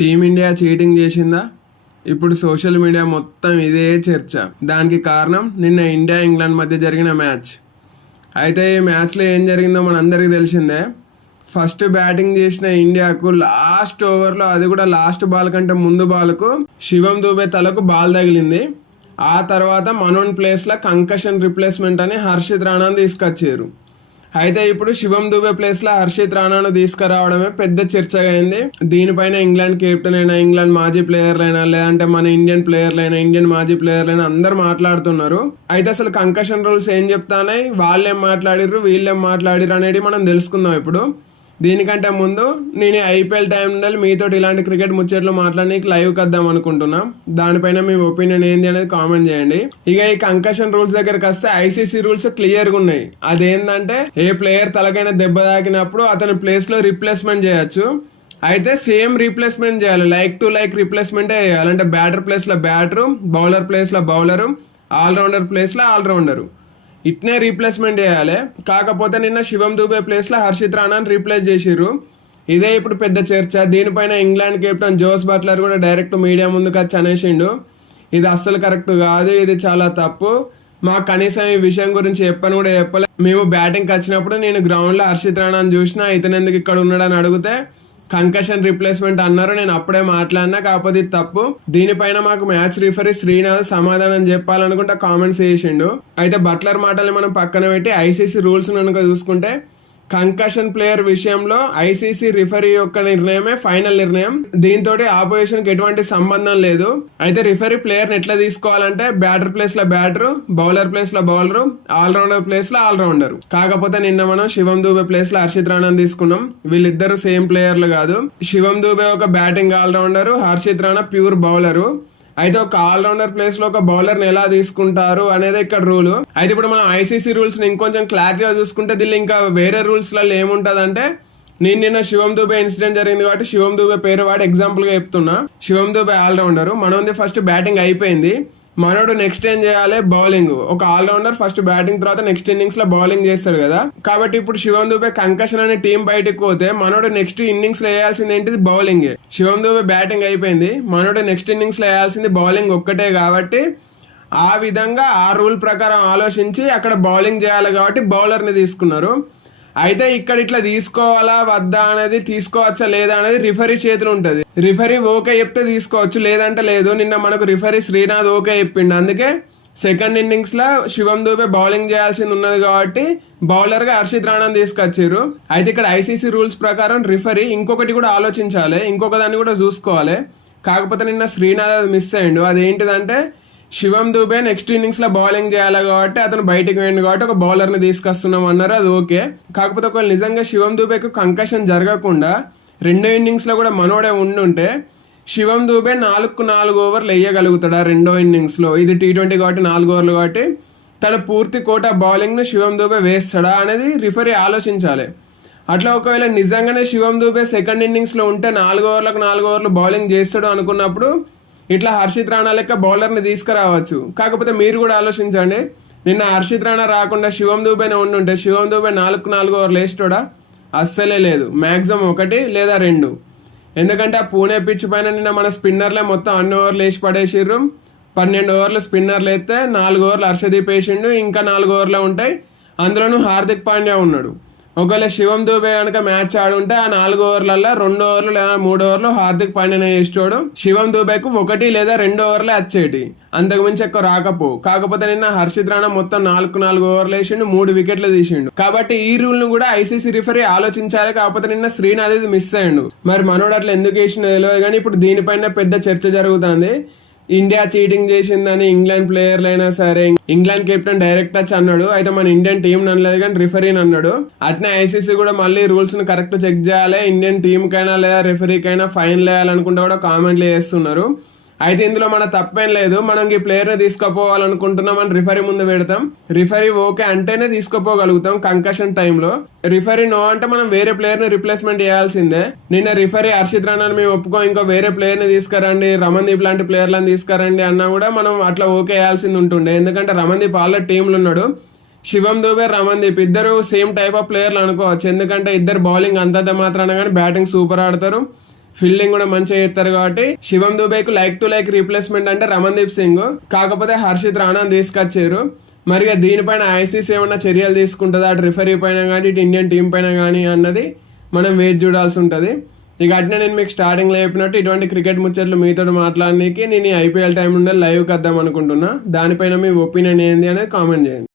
Team India cheating చేసిందా? ఇప్పుడు social media మొత్తం ఇదే చర్చ. దానికి కారణం నిన్న ఇండియా ఇంగ్లాండ్ మధ్య జరిగిన మ్యాచ్ అయితే ఈ మ్యాచ్లో ఏం జరిగిందో మనందరికీ తెలిసిందే. ఫస్ట్ బ్యాటింగ్ చేసిన ఇండియాకు లాస్ట్ ఓవర్లో అది కూడా లాస్ట్ బాల్ కంటే ముందు బాల్కు శివం దూబే తలకు బాల్ తగిలింది. ఆ తర్వాత మనోన్ ప్లేస్లో కంకషన్ రిప్లేస్మెంట్ అని హర్షిత్ రాణాని తీసుకొచ్చారు. అయితే ఇప్పుడు శివం దుబే ప్లేస్లో హర్షిత్ రాణాను తీసుకురావడమే పెద్ద చర్చగా అయింది దీనిపైన ఇంగ్లాండ్ కెప్టెన్ అయినా ఇంగ్లాండ్ మాజీ ప్లేయర్లైనా లేదంటే మన ఇండియన్ ప్లేయర్లైనా ఇండియన్ మాజీ ప్లేయర్లైనా అందరు మాట్లాడుతున్నారు. అయితే అసలు కంకషన్ రూల్స్ ఏం చెప్తానే? వాళ్ళేం మాట్లాడిర్రు? వీళ్ళేం మాట్లాడిర్రు అనేది మనం తెలుసుకుందాం ఇప్పుడు. దీనికంటే ముందు నేను ఐపీఎల్ టైం నుండి మీతో ఇలాంటి క్రికెట్ ముచ్చట్లు మాట్లాడడానికి లైవ్ కద్దాం అనుకుంటున్నాం. దానిపైన మీ ఒపీనియన్ ఏంది అనేది కామెంట్ చేయండి. ఇక ఈ కంకషన్ రూల్స్ దగ్గరికి వస్తే ఐసీసీ రూల్స్ క్లియర్గా ఉన్నాయి. అదేంటంటే ఏ ప్లేయర్ తలకైనా దెబ్బ తాకినప్పుడు అతని ప్లేస్లో రీప్లేస్మెంట్ చేయొచ్చు. అయితే సేమ్ రీప్లేస్మెంట్ చేయాలి. లైక్ టు లైక్ రీప్లేస్మెంటే చేయాలి. అంటే బ్యాటర్ ప్లేస్లో బ్యాటరు బౌలర్ ప్లేస్లో బౌలరు ఆల్రౌండర్ ప్లేస్లో ఆల్రౌండరు ఇట్నే రీప్లేస్మెంట్ చేయాలి. కాకపోతే నిన్న శివం దూబే ప్లేస్లో హర్షిత్ రాణాని రీప్లేస్ చేసిర్రు. ఇదే ఇప్పుడు పెద్ద చర్చ. దీనిపైన ఇంగ్లాండ్ కెప్టెన్ జోస్ బట్లర్ కూడా డైరెక్ట్ మీడియా ముందుకు వచ్చి అనేసిండు. ఇది అస్సలు కరెక్ట్ కాదు ఇది చాలా తప్పు. మాకు కనీసం ఈ విషయం గురించి చెప్పని కూడా చెప్పలే. మేము బ్యాటింగ్కి వచ్చినప్పుడు నేను గ్రౌండ్లో హర్షిత్ రాణాని చూసినా ఇతను ఎందుకు ఇక్కడ ఉన్నాడని అడిగితే కంకషన్ రిప్లేస్మెంట్ అన్నారు నేను అప్పుడే మాట్లాడినా కాకపోతే ఇది తప్పు. దీనిపైన మాకు మ్యాచ్ రిఫరీ శ్రీనాథ్ సమాధానం చెప్పాలనుకుంటే కామెంట్స్ చేసిండు. అయితే బట్లర్ మాటలు మనం పక్కన పెట్టి ఐసీసీ రూల్స్ కనుక చూసుకుంటే కంకషన్ ప్లేయర్ విషయంలో ఐసీసీ రిఫరీ యొక్క నిర్ణయమే ఫైనల్ నిర్ణయం. దీంతో ఆపోజిషన్కి ఎటువంటి సంబంధం లేదు. అయితే రిఫరీ ప్లేయర్ని ఎట్లా తీసుకోవాలంటే బ్యాటర్ ప్లేస్లో బ్యాటర్ బౌలర్ ప్లేస్లో బౌలర్ ఆల్రౌండర్ ప్లేస్లో ఆల్రౌండర్ కాకపోతే నిన్న మనం శివం దూబే ప్లేస్లో హర్షిత్ రాణా తీసుకున్నాం. వీళ్ళిద్దరు సేమ్ ప్లేయర్లు కాదు. శివం దూబే ఒక batting allrounder Harshit Rana pure bowler అయితే ఒక ఆల్రౌండర్ ప్లేస్లో ఒక బౌలర్ని ఎలా తీసుకుంటారు అనేది ఇక్కడ రూల్ అయితే ఇప్పుడు మనం ఐసీసీ రూల్స్ని ఇంకొంచెం క్లారిటీగా చూసుకుంటే దీనిలో ఇంకా వేరే రూల్స్లలో ఏముంటది అంటే నేను నిన్న శివం దుబే ఇన్సిడెంట్ జరిగింది కాబట్టి శివం దుబే పేరు వాడు ఎగ్జాంపుల్గా చెప్తున్నా. శివం దుబే ఆల్రౌండర్ మనది ఫస్ట్ బ్యాటింగ్ అయిపోయింది. మనోడు నెక్స్ట్ ఏం చేయాలి? బౌలింగ్ ఒక ఆల్రౌండర్ ఫస్ట్ బ్యాటింగ్ తర్వాత నెక్స్ట్ ఇన్నింగ్స్లో బౌలింగ్ చేస్తాడు కదా. కాబట్టి ఇప్పుడు శివం దూబే కంకషన్ అనే టీం బయటకు పోతే మనోడు నెక్స్ట్ ఇన్నింగ్స్లో వేయాల్సింది ఏంటిది? బౌలింగ్ శివం దూబే బ్యాటింగ్ అయిపోయింది. మనోడు నెక్స్ట్ ఇన్నింగ్స్లో వేయాల్సింది బౌలింగ్ ఒక్కటే కాబట్టి ఆ విధంగా ఆ రూల్ ప్రకారం ఆలోచించి అక్కడ బౌలింగ్ చేయాలి కాబట్టి బౌలర్ని తీసుకున్నారు. అయితే ఇక్కడ ఇట్లా తీసుకోవాలా వద్దా అనేది తీసుకోవచ్చా లేదా అనేది రిఫరీ చేతులు ఉంటుంది. రిఫరీ ఓకే చెప్తే తీసుకోవచ్చు లేదంటే లేదు. నిన్న మనకు రిఫరీ శ్రీనాథ్ ఓకే చెప్పిండు. అందుకే సెకండ్ ఇన్నింగ్స్లో శివం దూబే బౌలింగ్ చేయాల్సింది ఉన్నది కాబట్టి బౌలర్గా హర్షిత్ రాణాని తీసుకొచ్చారు అయితే ఇక్కడ ఐసీసీ రూల్స్ ప్రకారం రిఫరీ ఇంకొకటి కూడా ఆలోచించాలి. ఇంకొక దాన్ని కూడా చూసుకోవాలి. కాకపోతే నిన్న శ్రీనాథ్ మిస్ అయ్యిండు. అదేంటిదంటే శివం దూబే నెక్స్ట్ ఇన్నింగ్స్లో బౌలింగ్ చేయాలి కాబట్టి అతను బయటకు వెళ్ళి కాబట్టి ఒక బౌలర్ని తీసుకొస్తున్నాం అన్నారు అది ఓకే కాకపోతే ఒకవేళ నిజంగా శివం దూబేకు కంకషన్ జరగకుండా రెండో ఇన్నింగ్స్లో కూడా మనోడే ఉండుంటే శివం దూబే నాలుగు నాలుగు ఓవర్లు వేయగలుగుతాడా రెండో ఇన్నింగ్స్లో. ఇది టీ ట్వంటీ కాబట్టి నాలుగు ఓవర్లు కాబట్టి తన పూర్తి కోట బౌలింగ్ను శివం దూబే వేస్తాడా అనేది రిఫరీ ఆలోచించాలి. అట్లా ఒకవేళ నిజంగానే శివం దూబే సెకండ్ ఇన్నింగ్స్లో ఉంటే నాలుగు ఓవర్లకు నాలుగు ఓవర్లు బౌలింగ్ చేస్తాడు అనుకున్నప్పుడు ఇట్లా హర్షిత్ రాణా లెక్క బౌలర్ని తీసుకురావచ్చు. కాకపోతే మీరు కూడా ఆలోచించండి. నిన్న హర్షిత్ రాణా రాకుండా శివం దూబేనే ఉండుంటే శివం దూబే నాలుగు నాలుగు ఓవర్లు వేస్తాడా అస్సలే లేదు. మ్యాక్సిమం ఒకటి లేదా రెండు. ఎందుకంటే ఆ పూణే పిచ్ పైన నిన్న మన స్పిన్నర్లే మొత్తం అన్ని ఓవర్లు వేసి పడేసిర్రు. పన్నెండు ఓవర్లు స్పిన్నర్లు అయితే నాలుగు ఓవర్లు హర్షదీప్ వేసిండు. ఇంకా నాలుగు ఓవర్లు ఉంటాయి. అందులోనూ హార్దిక్ పాండ్యా ఉన్నాడు. ఒకవేళ శివం దూబే కనుక మ్యాచ్ ఆడుంటే ఆ నాలుగు ఓవర్లలో రెండు ఓవర్లు లేదా మూడు ఓవర్లు హార్దిక్ పాండ్యానే వేస్తాడు శివం దూబేకు ఒకటి లేదా రెండు ఓవర్లే వచ్చేటి అంతకు మించి ఎక్కువ రాకపో. కాకపోతే నిన్న హర్షిత్ రాణా మొత్తం నాలుగు నాలుగు ఓవర్లు వేసిండు మూడు వికెట్లు తీసిండు. కాబట్టి ఈ రూల్ను కూడా ఐసీసీ రిఫరీ ఆలోచించాలి. కాకపోతే నిన్న శ్రీనాథ్ ఇది మిస్ అయ్యిండు. మరి మనోడు అట్లా ఎందుకు వేసిండో తెలియదు కానీ ఇప్పుడు దీనిపైన పెద్ద చర్చ జరుగుతుంది. ఇండియా చీటింగ్ చేసిందని ఇంగ్లాండ్ ప్లేయర్లు అయినా సరే ఇంగ్లాండ్ కెప్టెన్ డైరెక్ట్ టచ్ అన్నాడు. అయితే మన ఇండియన్ టీం అనలేదు కానీ రిఫరీని అన్నాడు. అట్నే ఐసీసీ కూడా మళ్ళీ రూల్స్ని కరెక్ట్ చెక్ చేయాలి. ఇండియన్ టీం కైనా లేదా రిఫరీకైనా ఫైన్ వేయాలనుకుంటే కూడా కామెంట్లు చేస్తున్నారు. అయితే ఇందులో మన తప్పేం లేదు. మనం ఈ ప్లేయర్ని తీసుకోపోవాలనుకుంటున్నాం అని రిఫరీ ముందు పెడతాం. రిఫరీ ఓకే అంటేనే తీసుకోపోగలుగుతాం కంకషన్ టైంలో రిఫరీ నో అంటే మనం వేరే ప్లేయర్ని రిప్లేస్మెంట్ చేయాల్సిందే. నిన్న రిఫరీ హర్షిత్ రాణాని మేము ఒప్పుకో ఇంకో వేరే ప్లేయర్ని తీసుకురండి రమణదీప్ లాంటి ప్లేయర్లను తీసుకురండి అన్నా కూడా మనం అట్లా ఓకే వేయాల్సింది ఉంటుండే. ఎందుకంటే రమణదీప్ ఆల్రెడీ టీంలో ఉన్నాడు. శివం దూబే రమణదీప్ ఇద్దరు సేమ్ టైప్ ఆఫ్ ప్లేయర్లు అనుకోవచ్చు. ఎందుకంటే ఇద్దరు బౌలింగ్ అంతంత మాత్రాన కానీ బ్యాటింగ్ సూపర్ ఆడతారు. ఫీల్డింగ్ కూడా మంచిగా చేస్తారు కాబట్టి శివం దుబేకు లైక్ టు లైక్ రీప్లేస్మెంట్ అంటే రమణదీప్ సింగ్. కాకపోతే హర్షిత్ రాణాను తీసుకొచ్చారు. మరి దీనిపైన ఐసీసీ ఏమన్నా చర్యలు తీసుకుంటుందా? అటు రిఫరీ పైన కానీ ఇటు ఇండియన్ టీం పైన కానీ అన్నది మనం వేచి చూడాల్సి ఉంటుంది. ఇక అట్నే నేను మీకు స్టార్టింగ్లో చెప్పినట్టు ఇటువంటి క్రికెట్ ముచ్చట్లు మీతో మాట్లాడడానికి నేను ఈ ఐపీఎల్ టైం నుండి లైవ్కి వద్దాం అనుకుంటున్నా. దానిపైన మీ ఒపీనియన్ ఏంది అనేది కామెంట్ చేయండి.